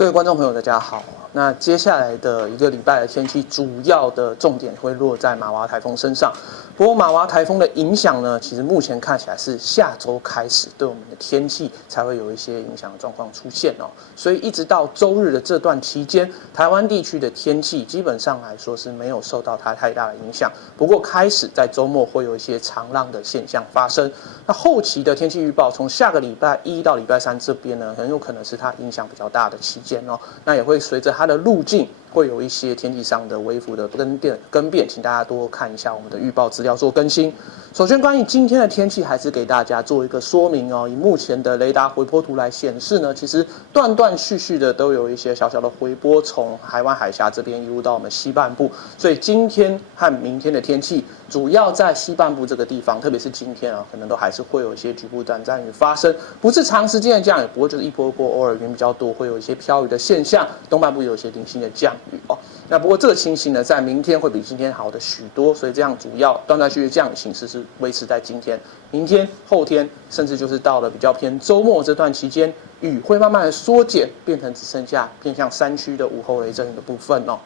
各位观众朋友，大家好。那接下来的一个礼拜的天气，主要的重点会落在马娃台风身上。不过马娃台风的影响呢，其实目前看起来是下周开始对我们的天气才会有一些影响的状况出现哦。所以一直到周日的这段期间，台湾地区的天气基本上来说是没有受到它太大的影响。不过开始在周末会有一些长浪的现象发生。那后期的天气预报，从下个礼拜一到礼拜三这边呢，很有可能是它影响比较大的期间哦。那也会随着它的路径，会有一些天气上的微幅的更变，请大家多看一下我们的预报资料做更新。首先，关于今天的天气，还是给大家做一个说明哦。以目前的雷达回波图来显示呢，其实断断续续的都有一些小小的回波从台湾海峡这边一路到我们西半部，所以今天和明天的天气主要在西半部这个地方，特别是今天啊，可能都还是会有一些局部短暂雨发生，不是长时间的降雨，不过就是一波一波，偶尔云比较多，会有一些飘雨的现象。东半部有一些零星的降雨哦。那不过这个情形呢，在明天会比今天好的许多，所以这样主要断断续续降雨形势是维持在今天、明天、后天，甚至就是到了比较偏周末这段期间，雨会慢慢的缩减，变成只剩下偏向山区的午后雷阵雨的部分哦。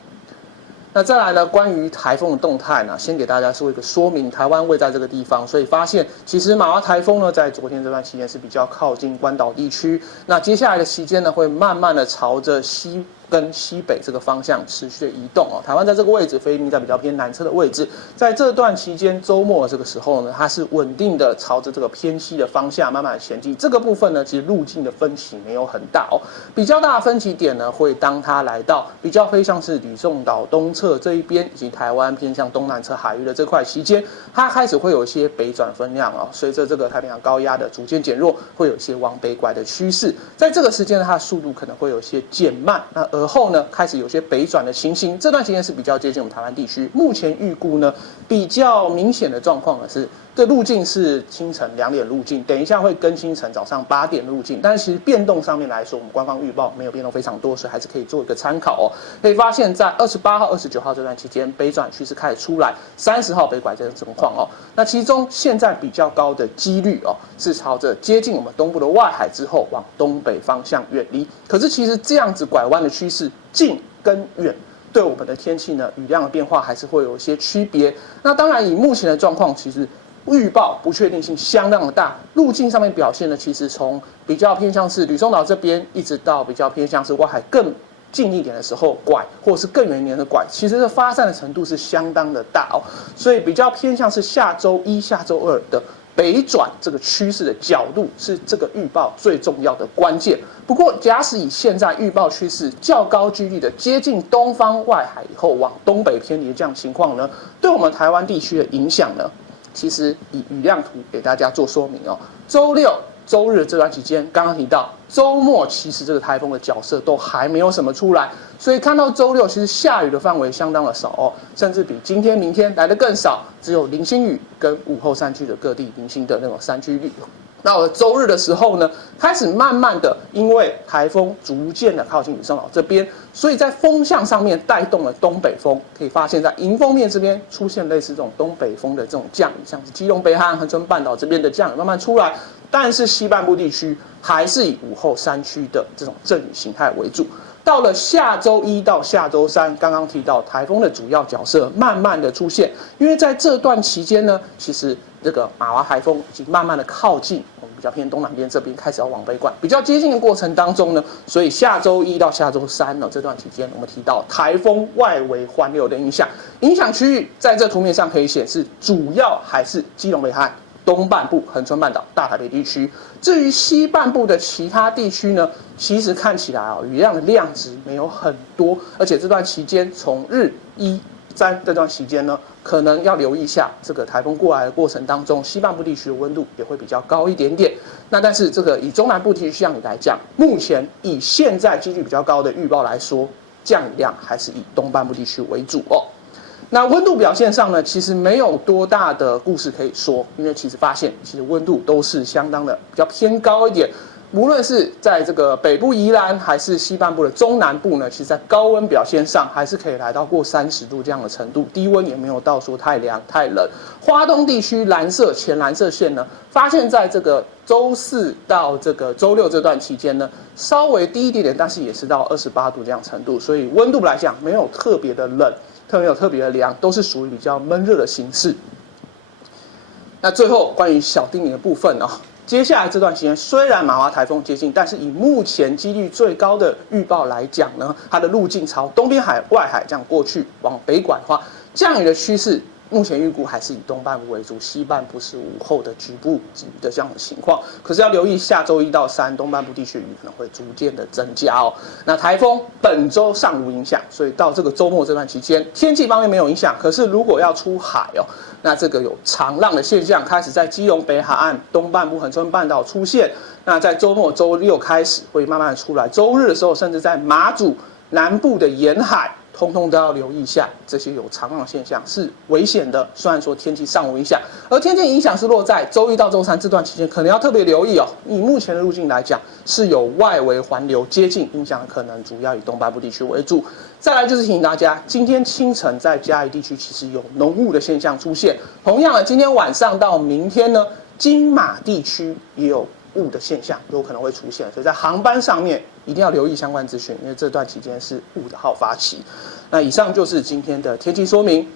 那再来呢，关于台风的动态呢，先给大家做一个说明。台湾位在这个地方，所以发现其实马娃台风呢，在昨天这段期间是比较靠近关岛地区。那接下来的期间呢，会慢慢的朝着西跟西北这个方向持续的移动哦。台湾在这个位置，菲律宾在比较偏南侧的位置，在这段期间周末这个时候呢，它是稳定的朝着这个偏西的方向慢慢的前进。这个部分呢，其实路径的分歧没有很大哦。比较大的分歧点呢，会当它来到比较非像是吕宋岛东侧这一边，以及台湾偏向东南侧海域的这块期间，它开始会有一些北转风量哦。随着这个太平洋高压的逐渐减弱，会有一些往北拐的趋势。在这个时间呢，它的速度可能会有一些减慢。那而后呢，开始有些北转的情形，这段期间是比较接近我们台湾地区。目前预估呢，比较明显的状况呢是，这路径是清晨2点路径，等一下会更新成早上8点路径。但是其实变动上面来说，我们官方预报没有变动非常多，所以还是可以做一个参考哦。可以发现，在28号、29号这段期间，北转趋势开始出来，30号北拐这种情况哦。那其中现在比较高的几率哦，是朝着接近我们东部的外海之后，往东北方向远离。可是其实这样子拐弯的趋势，近跟远对我们的天气呢，雨量的变化还是会有一些区别。那当然，以目前的状况，其实预报不确定性相当的大，路径上面表现呢，其实从比较偏向是吕宋岛这边，一直到比较偏向是外海更近一点的时候拐，或者是更远一点的拐，其实这发散的程度是相当的大哦。所以比较偏向是下周一、下周二的北转这个趋势的角度，是这个预报最重要的关键。不过，假使以现在预报趋势较高几率的接近东方外海以后往东北偏离的这样情况呢，对我们台湾地区的影响呢，其实以雨量图给大家做说明哦。周六、周日这段期间，刚刚提到周末，其实这个台风的角色都还没有什么出来，所以看到周六其实下雨的范围相当的少哦，甚至比今天、明天来的更少，只有零星雨跟午后山区的各地零星的那种山区雨。那我周日的时候呢，开始慢慢的，因为台风逐渐的靠近吕宋岛这边，所以在风向上面带动了东北风。可以发现，在迎风面这边出现类似这种东北风的这种降雨，像是基隆北海岸、恒春半岛这边的降雨慢慢出来。但是西半部地区还是以午后山区的这种阵雨形态为主。到了下周一到下周三，刚刚提到台风的主要角色慢慢的出现，因为在这段期间呢，其实这个马娃台风已经慢慢的靠近我们比较偏东南边这边，开始要往北拐，比较接近的过程当中呢，所以下周一到下周三呢这段期间，我们提到台风外围环流的影响区域，在这图面上可以显示，主要还是基隆北海岸、东半部、恒春半岛、大台北地区。至于西半部的其他地区呢，其实看起来雨量的量值没有很多，而且这段期间从日1、3这段期间呢，可能要留意一下这个台风过来的过程当中，西半部地区的温度也会比较高一点点。那但是这个以中南部地区降雨来讲，目前以现在几率比较高的预报来说，降雨量还是以东半部地区为主哦。那温度表现上呢，其实没有多大的故事可以说，因为其实发现，其实温度都是相当的比较偏高一点。无论是在这个北部宜兰，还是西半部的中南部呢，其实在高温表现上还是可以来到过30度这样的程度，低温也没有到说太凉太冷。花东地区浅蓝色线呢，发现在这个周4到这个周6这段期间呢，稍微低一点点，但是也是到28度这样程度，所以温度来讲没有特别的冷，没有特别的凉，都是属于比较闷热的形式。那最后关于小叮咛的部分啊。接下来这段时间，虽然马娃台风接近，但是以目前几率最高的预报来讲呢，它的路径朝东边外海这样过去，往北拐的话，降雨的趋势目前预估还是以东半部为主，西半部是午后的局部雨的这样的情况。可是要留意下周1到3，东半部地区雨可能会逐渐的增加哦。那台风本周尚无影响，所以到这个周末这段期间，天气方面没有影响。可是如果要出海哦，那这个有长浪的现象开始在基隆北海岸、东半部恒春半岛出现。那在周末周6开始会慢慢的出来，周日的时候甚至在马祖南部的沿海，通通都要留意一下，这些有长浪的现象是危险的。虽然说天气尚无影响，而天气影响是落在周1到周3这段期间，可能要特别留意哦。以目前的路径来讲，是有外围环流接近，影响可能主要以东半部地区为主。再来就是提醒大家，今天清晨在嘉义地区其实有浓雾的现象出现。同样的，今天晚上到明天呢，金马地区也有雾的现象有可能会出现，所以在航班上面一定要留意相关资讯，因为这段期间是雾的好发期。那以上就是今天的天气说明。